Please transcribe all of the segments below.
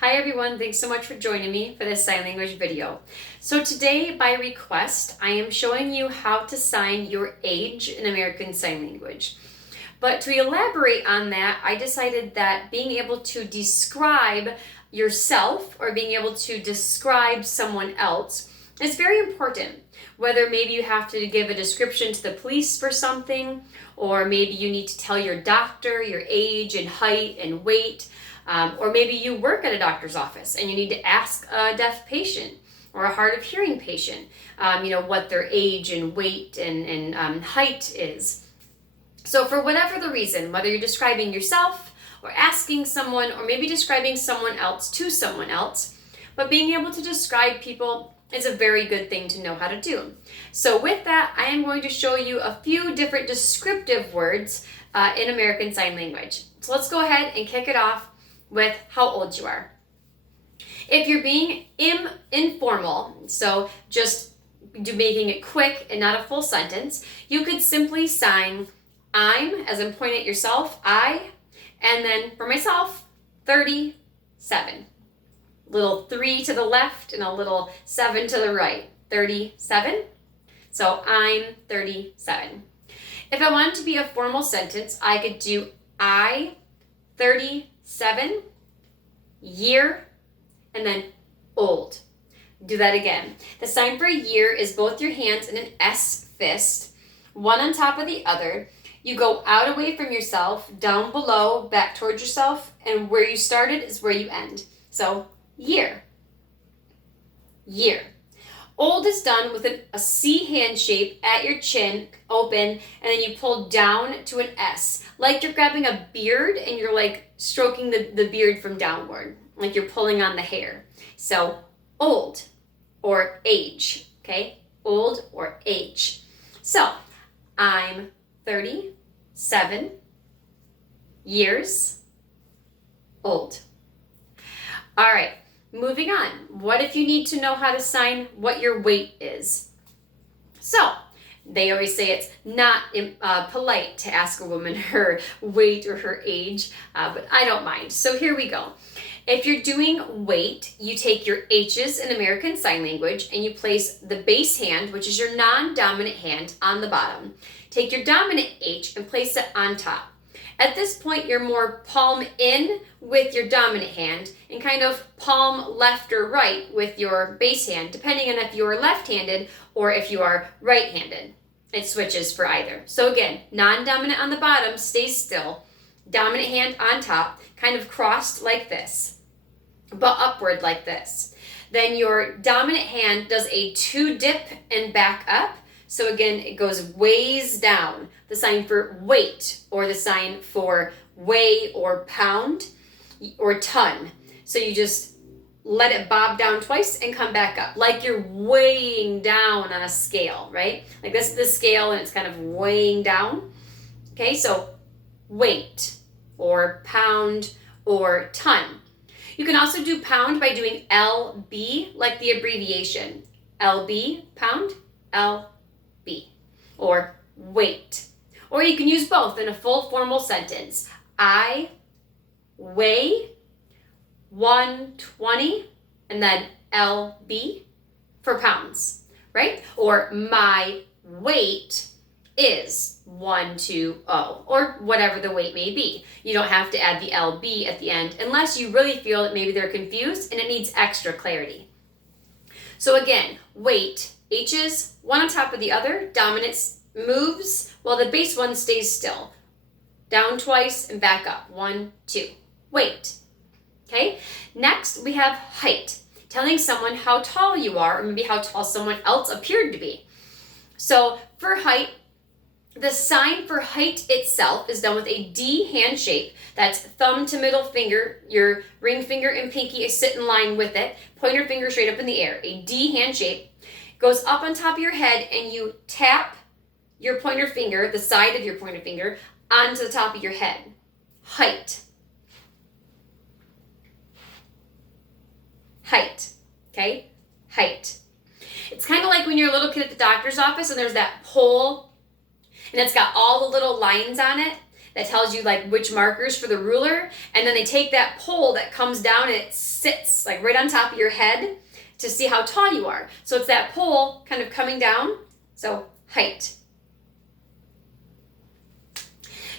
Hi everyone, thanks so much for joining me for this sign language video. So today, by request, I am showing you how to sign your age in American Sign Language. But to elaborate on that, I decided that being able to describe yourself or being able to describe someone else is very important. Whether maybe you have to give a description to the police for something, or maybe you need to tell your doctor your age and height and weight, or maybe you work at a doctor's office and you need to ask a deaf patient or a hard of hearing patient, what their age and weight and height is. So for whatever the reason, whether you're describing yourself or asking someone or maybe describing someone else to someone else, but being able to describe people is a very good thing to know how to do. So with that, I am going to show you a few different descriptive words in American Sign Language. So let's go ahead and kick it off with how old you are. If you're being informal, so just making it quick and not a full sentence, you could simply sign I'm, as in point at yourself, I, and then for myself, 37. Little 3 to the left and a little 7 to the right. 37. So I'm 37. If I wanted to be a formal sentence, I could do I, 37, year, and then old. Do that again. The sign for year is both your hands in an S fist, one on top of the other. You go out away from yourself, down below, back towards yourself, and where you started is where you end. So, year. Year. Old is done with a C hand shape at your chin, open, and then you pull down to an S. Like you're grabbing a beard and you're like stroking the beard from downward, like you're pulling on the hair. So, old or age, okay? Old or age. So, I'm 37 years old. All right, moving on. What if you need to know how to sign what your weight is? So, they always say it's not polite to ask a woman her weight or her age, but I don't mind. So here we go. If you're doing weight, you take your H's in American Sign Language and you place the base hand, which is your non-dominant hand, on the bottom. Take your dominant H and place it on top. At this point, you're more palm in with your dominant hand and kind of palm left or right with your base hand, depending on if you are left-handed or if you are right-handed. It switches for either. So again, non-dominant on the bottom stays still, dominant hand on top, kind of crossed like this, but upward like this. Then your dominant hand does a 2 dip and back up. So again, it goes ways down, the sign for weight or the sign for weigh or pound or ton. So you just let it bob down twice and come back up, like you're weighing down on a scale, right? Like this is the scale and it's kind of weighing down. Okay, so weight or pound or ton. You can also do pound by doing LB, like the abbreviation. LB, pound, LB, or weight. Or you can use both in a full formal sentence. I weigh 120, and then LB for pounds, right? Or my weight is 120, or whatever the weight may be. You don't have to add the LB at the end unless you really feel that maybe they're confused and it needs extra clarity. So again, weight, H's, one on top of the other, dominant moves while the base one stays still. Down twice and back up. 1, 2. Weight. Okay? Next, we have height, telling someone how tall you are or maybe how tall someone else appeared to be. So for height, the sign for height itself is done with a D hand shape. That's thumb to middle finger. Your ring finger and pinky sit in line with it. Pointer finger straight up in the air. A D hand shape. Goes up on top of your head and you tap your pointer finger, the side of your pointer finger, onto the top of your head. Height. Height. Okay? Height. It's kind of like when you're a little kid at the doctor's office and there's that pole and it's got all the little lines on it that tells you like which markers for the ruler, and then they take that pole that comes down and it sits like right on top of your head to see how tall you are. So it's that pole kind of coming down, so height.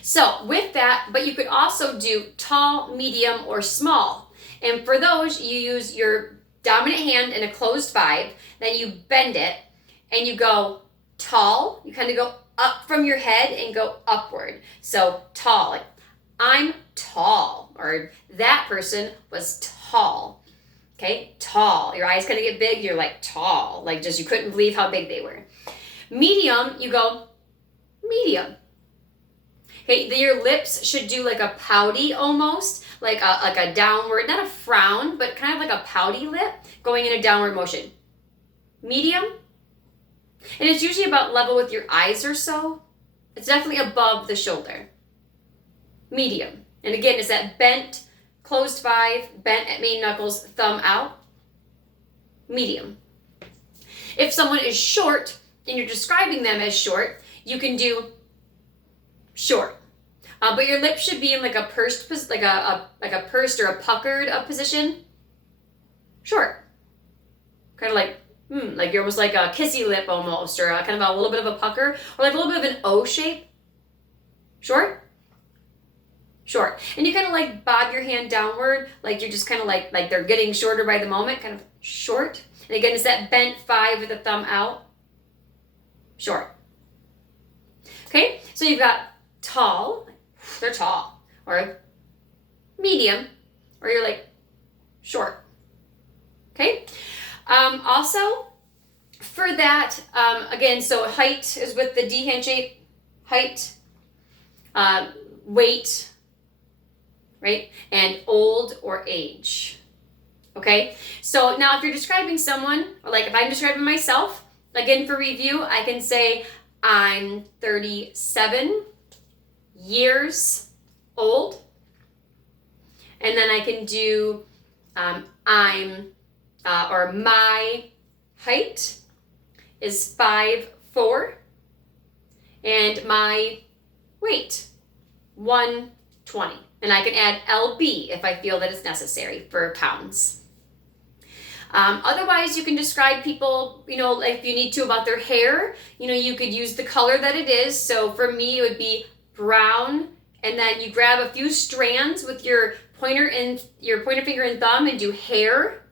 So with that, but you could also do tall, medium, or small. And for those, you use your dominant hand in a closed 5, then you bend it, and you go tall. You kind of go up from your head and go upward. So tall, like I'm tall, or that person was tall. Okay, tall. Your eyes kind of get big, you're like tall, like just you couldn't believe how big they were. Medium, you go medium. Okay, your lips should do like a pouty almost, like a downward, not a frown, but kind of like a pouty lip going in a downward motion. Medium. And it's usually about level with your eyes or so. It's definitely above the shoulder. Medium. And again, it's that bent, closed 5, bent at main knuckles, thumb out. Medium. If someone is short and you're describing them as short, you can do short. But your lips should be in like a pursed, like a pursed or a puckered position. Short. Kind of like you're almost like a kissy lip almost, or kind of a little bit of a pucker, or like a little bit of an O shape. Short. Short. And you kind of like bob your hand downward, like you're just kind of like they're getting shorter by the moment, kind of short. And again, it's that bent 5 with the thumb out. Short. Okay, so you've got tall, they're tall, or medium, or you're like short. Okay, also for that, again, so height is with the D hand shape, height, weight, right, and old or age. Okay, so now if you're describing someone, or like if I'm describing myself, again for review, I can say I'm 37 years old. And then I can do or my height is 5'4", and my weight 120. And I can add LB if I feel that it's necessary for pounds. Otherwise, you can describe people, like if you need to about their hair, you could use the color that it is. So for me, it would be brown, and then you grab a few strands with your pointer finger and thumb and do hair.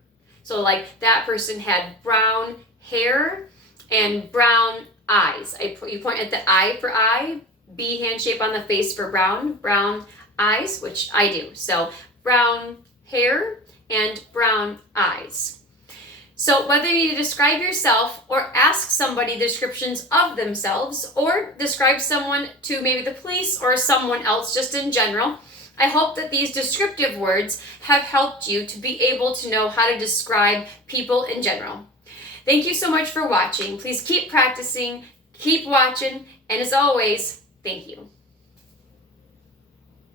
So like that person had brown hair and brown eyes. You point at the I for eye, B hand shape on the face for brown eyes, which I do. So brown hair and brown eyes. So whether you need to describe yourself or ask somebody descriptions of themselves, or describe someone to maybe the police or someone else just in general, I hope that these descriptive words have helped you to be able to know how to describe people in general. Thank you so much for watching. Please keep practicing, keep watching, and as always, thank you.